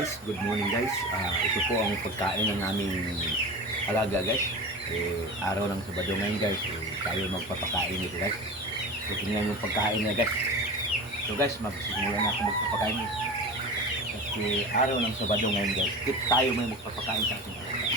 guys, good morning guys. Ito po ang pagkain ng aming alaga guys. Araw ng Sabado ngayon guys. Tayo magpapakain nito guys. So tingnan yung pagkain niya guys. So guys, magsimulan na ako magpapakain nito. Kasi araw ng Sabado ngayon guys. Tayo may magpapakain sa ating alaga.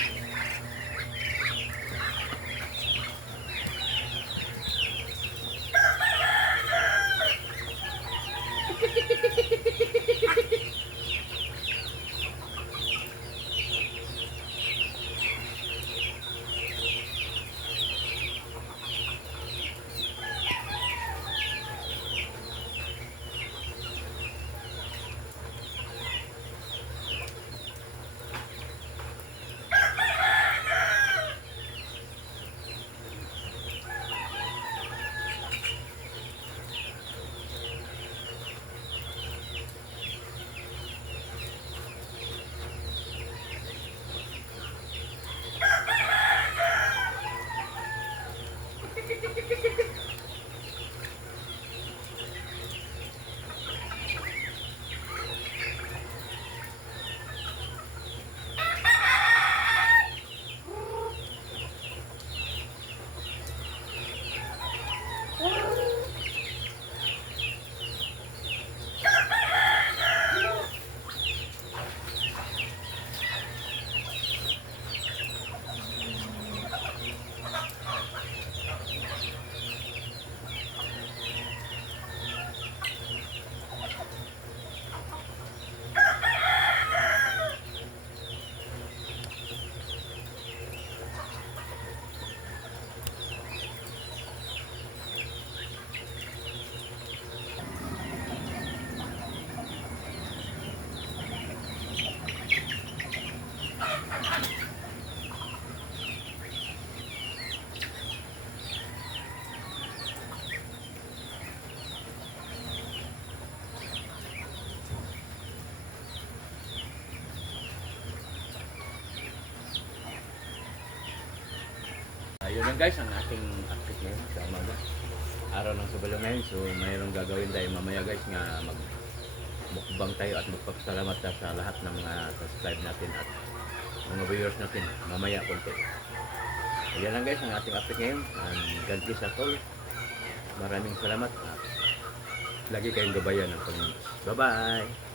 Yun lang guys ang ating update ngayon sa umaga. Araw ng Sabado ngayon. So mayroong gagawin tayo mamaya guys nga magmukbang tayo at magpapasalamat tayo sa lahat ng mga subscribe natin at mga viewers natin mamaya konti. Yan lang guys ang ating update ngayon. And God bless at all. Maraming salamat at lagi kayong gabayan ng Panginoon. Bye bye!